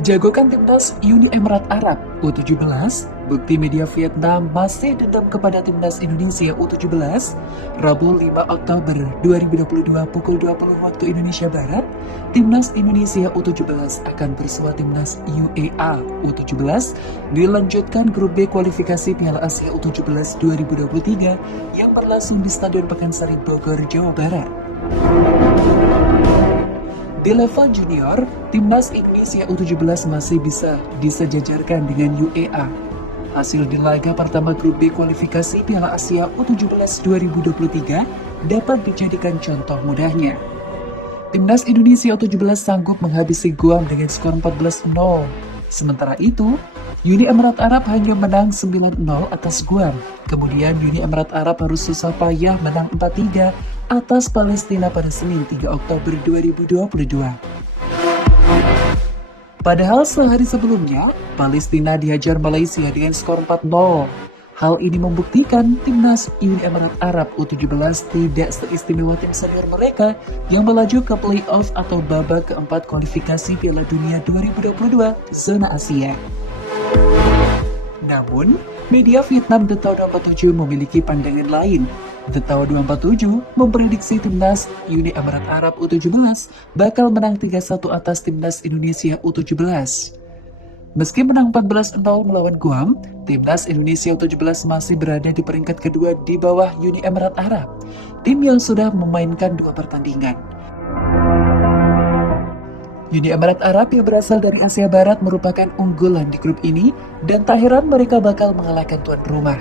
Jagokan timnas Uni Emirat Arab U17, bukti media Vietnam masih dendam kepada timnas Indonesia U17. Rabu 5 Oktober 2022 pukul 20 waktu Indonesia Barat, timnas Indonesia U17 akan bersua timnas UEA U17 dilanjutkan grup B kualifikasi Piala Asia U17 2023 yang berlangsung di Stadion Pakansari Bogor, Jawa Barat. Di level junior, timnas Indonesia U17 masih bisa disejajarkan dengan UEA. Hasil di laga pertama grup B kualifikasi Piala Asia U17 2023 dapat dijadikan contoh mudahnya. Timnas Indonesia U17 sanggup menghabisi Guam dengan skor 14-0. Sementara itu, Uni Emirat Arab hanya menang 9-0 atas Guam. Kemudian Uni Emirat Arab harus susah payah menang 4-3 atas Palestina pada Senin 3 Oktober 2022. Padahal sehari sebelumnya, Palestina dihajar Malaysia dengan skor 4-0. Hal ini membuktikan timnas Uni Emirat Arab U17 tidak seistimewa tim senior mereka yang melaju ke playoff atau babak keempat kualifikasi Piala Dunia 2022 zona Asia. Namun, media Vietnam The Tao 247 memiliki pandangan lain. The Tao 247 memprediksi timnas Uni Emirat Arab U17 bakal menang 3-1 atas timnas Indonesia U17. Meski menang 14-0 melawan Guam, timnas Indonesia U17 masih berada di peringkat kedua di bawah Uni Emirat Arab, tim yang sudah memainkan 2 pertandingan. Uni Emirat Arab yang berasal dari Asia Barat merupakan unggulan di grup ini dan tak heran mereka bakal mengalahkan tuan rumah,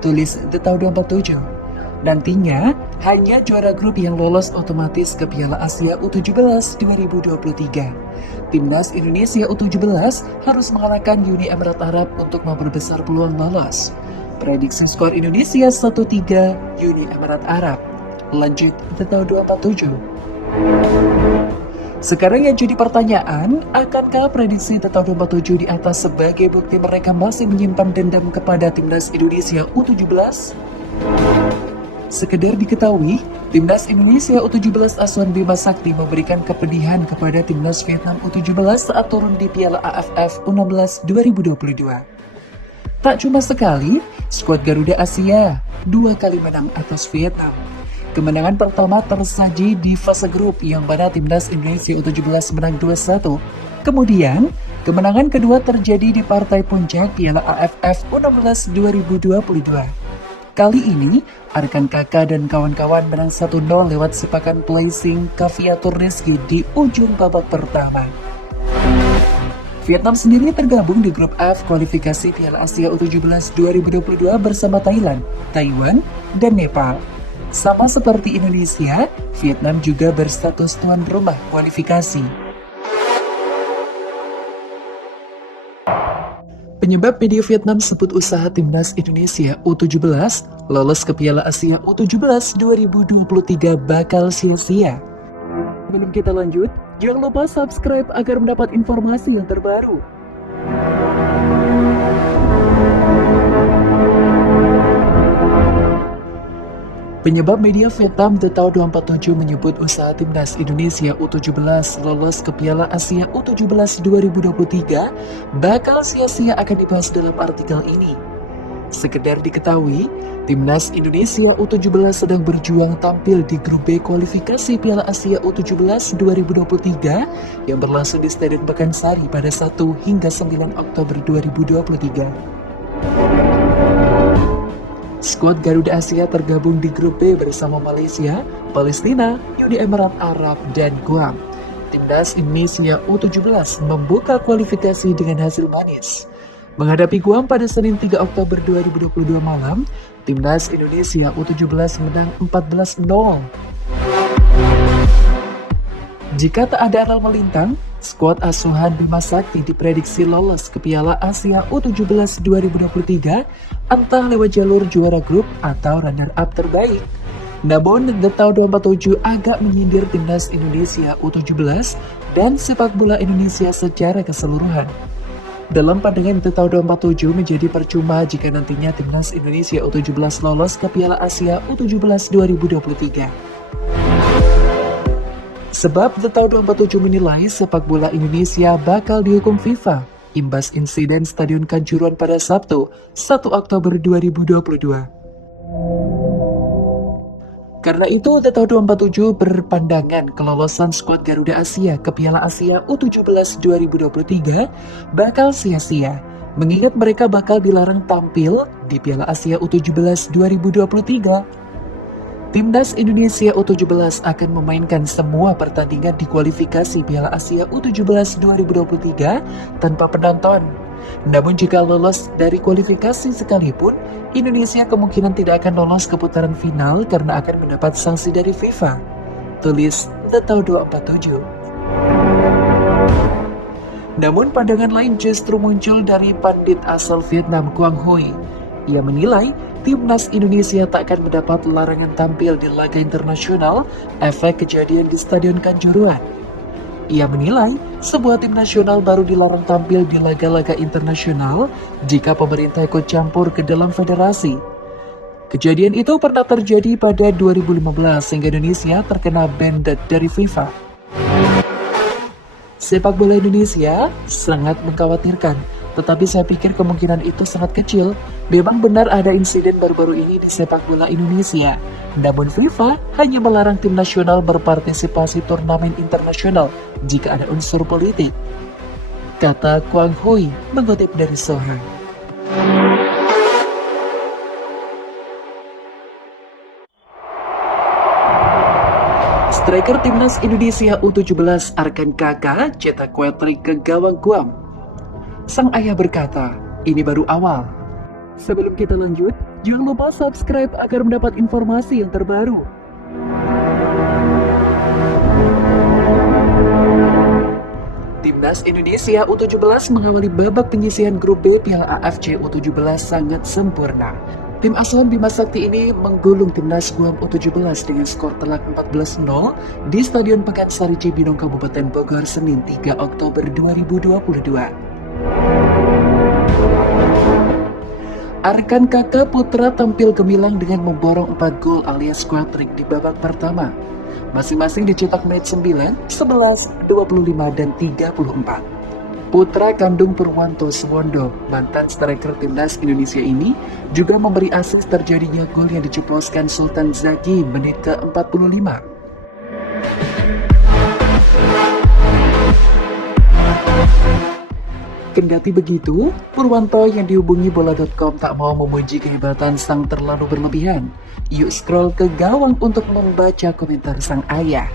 tulis The Tao 247. Nantinya, hanya juara grup yang lolos otomatis ke Piala Asia U17 2023. Timnas Indonesia U17 harus mengalahkan Uni Emirat Arab untuk memperbesar peluang lolos. Prediksi skor Indonesia 1-3 Uni Emirat Arab. Lanjut The Tao 247. Sekarang yang jadi pertanyaan, akankah prediksi The Tao 247 di atas sebagai bukti mereka masih menyimpan dendam kepada timnas Indonesia U17? Sekedar diketahui, timnas Indonesia U17 asuhan Bima Sakti memberikan kepedihan kepada timnas Vietnam U17 saat turun di Piala AFF U16 2022. Tak cuma sekali, skuad Garuda Asia 2 kali menang atas Vietnam. Kemenangan pertama tersaji di fase grup yang mana timnas Indonesia U17 menang 2-1. Kemudian, kemenangan kedua terjadi di partai puncak Piala AFF U16 2022. Kali ini, Arkan Kakak dan kawan-kawan menang 1-0 lewat sepakan placing Kaviatur Rizky di ujung babak pertama. Vietnam sendiri tergabung di grup F kualifikasi Piala Asia U17 2022 bersama Thailand, Taiwan, dan Nepal. Sama seperti Indonesia, Vietnam juga berstatus tuan rumah kualifikasi. Penyebab media Vietnam sebut usaha timnas Indonesia U17 lolos ke Piala Asia U17 2023 bakal sia-sia. Sebelum kita lanjut, jangan lupa subscribe agar mendapat informasi yang terbaru. Penyebab media Vietnam The Tao 247 menyebut usaha timnas Indonesia U17 lolos ke Piala Asia U17 2023 bakal sia-sia akan dibahas dalam artikel ini. Sekedar diketahui, timnas Indonesia U17 sedang berjuang tampil di grup B kualifikasi Piala Asia U17 2023 yang berlangsung di Stadion Pakansari pada 1 hingga 9 Oktober 2023. Skuad Garuda Asia tergabung di grup B bersama Malaysia, Palestina, Uni Emirat Arab, dan Guam. Timnas Indonesia U17 membuka kualifikasi dengan hasil manis. Menghadapi Guam pada Senin 3 Oktober 2022 malam, timnas Indonesia U17 menang 14-0. Jika tak ada aral melintang, skuad asuhan Bima Sakti diprediksi lolos ke Piala Asia U17 2023 entah lewat jalur juara grup atau runner-up terbaik. Namun, The Tao 247 agak menyindir timnas Indonesia U17 dan sepak bola Indonesia secara keseluruhan. Dalam pandangan The Tao 247 menjadi percuma jika nantinya timnas Indonesia U17 lolos ke Piala Asia U17 2023. Sebab The Tahun 27 menilai sepak bola Indonesia bakal dihukum FIFA imbas insiden Stadion Kanjuruhan pada Sabtu, 1 Oktober 2022. Karena itu, The Tahun 27 berpandangan kelolosan skuad Garuda Asia ke Piala Asia U17 2023 bakal sia-sia, mengingat mereka bakal dilarang tampil di Piala Asia U17 2023. Timnas Indonesia U17 akan memainkan semua pertandingan di kualifikasi Piala Asia U17 2023 tanpa penonton. Namun jika lolos dari kualifikasi sekalipun, Indonesia kemungkinan tidak akan lolos ke putaran final karena akan mendapat sanksi dari FIFA. Tulis The Tahun 247. Namun pandangan lain justru muncul dari pandit asal Vietnam Quang Huy. Ia menilai Timnas Indonesia tak akan mendapat larangan tampil di laga internasional efek kejadian di Stadion Kanjuruhan. Ia menilai sebuah tim nasional baru dilarang tampil di laga-laga internasional jika pemerintah ikut campur ke dalam federasi. Kejadian itu pernah terjadi pada 2015 sehingga Indonesia terkena ban dari FIFA. Sepak bola Indonesia sangat mengkhawatirkan, tetapi saya pikir kemungkinan itu sangat kecil. Memang benar ada insiden baru-baru ini di sepak bola Indonesia. Namun FIFA hanya melarang tim nasional berpartisipasi turnamen internasional jika ada unsur politik, kata Quang Huy mengutip dari Soha. Striker Timnas Indonesia U17 Arkan Kaka cetak hat-trick ke gawang Guam. Sang ayah berkata, ini baru awal. Sebelum kita lanjut, jangan lupa subscribe agar mendapat informasi yang terbaru. Timnas Indonesia U17 mengawali babak penyisihan grup B Piala AFC U17 sangat sempurna. Tim asuhan Bima Sakti ini menggulung Timnas Guam U17 dengan skor telak 14-0 di Stadion Pekansari Cibinong, Kabupaten Bogor, Senin 3 Oktober 2022. Arkan Kaka Putra tampil gemilang dengan memborong 4 gol alias hat-trick di babak pertama. Masing-masing dicetak menit 9, 11, 25, dan 34. Putra kandung Purwanto Suwondo, mantan striker Timnas Indonesia ini, juga memberi asis terjadinya gol yang diceploskan Sultan Zaki menit ke-45. Kendati begitu, Purwanto yang dihubungi bola.com tak mau memuji kehebatan sang terlalu berlebihan. Yuk scroll ke gawang untuk membaca komentar sang ayah.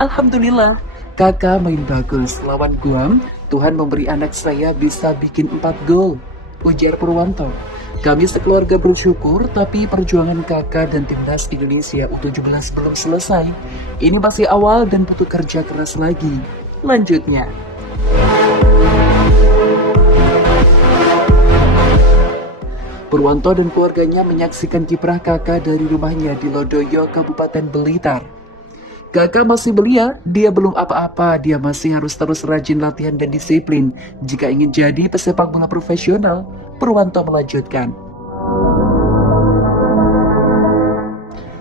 Alhamdulillah, Kakak main bagus lawan Guam. Tuhan memberi anak saya bisa bikin 4 gol, ujar Purwanto. Kami sekeluarga bersyukur, tapi perjuangan Kakak dan Timnas Indonesia U17 belum selesai. Ini masih awal dan butuh kerja keras lagi. Lanjutnya. Purwanto dan keluarganya menyaksikan kiprah Kakak dari rumahnya di Lodoyo, Kabupaten Blitar. Kakak masih belia, dia belum apa-apa, dia masih harus terus rajin latihan dan disiplin jika ingin jadi pesepak bola profesional, Purwanto melanjutkan.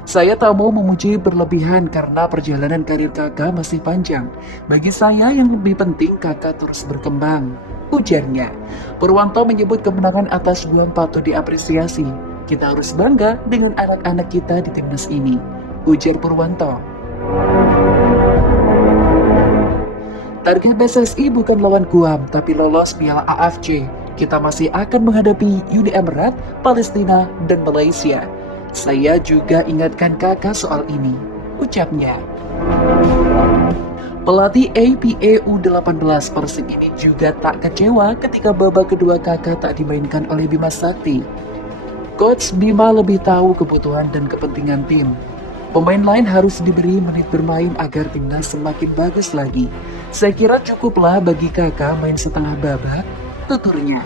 Saya tak mau memuji berlebihan karena perjalanan karir Kakak masih panjang. Bagi saya yang lebih penting Kakak terus berkembang, ujarnya. Purwanto menyebut kemenangan atas Guam patut diapresiasi. Kita harus bangga dengan anak-anak kita di timnas ini, ujar Purwanto. Target PSSI bukan lawan Guam, tapi lolos Piala AFC. Kita masih akan menghadapi Uni Emirat, Palestina, dan Malaysia. Saya juga ingatkan Kakak soal ini, ucapnya. Pelatih APA U18 Persib ini juga tak kecewa ketika babak kedua Kakak tak dimainkan oleh Bima Sakti. Coach Bima lebih tahu kebutuhan dan kepentingan tim. Pemain lain harus diberi menit bermain agar timnas semakin bagus lagi. Saya kira cukuplah bagi Kakak main setengah babak, tuturnya.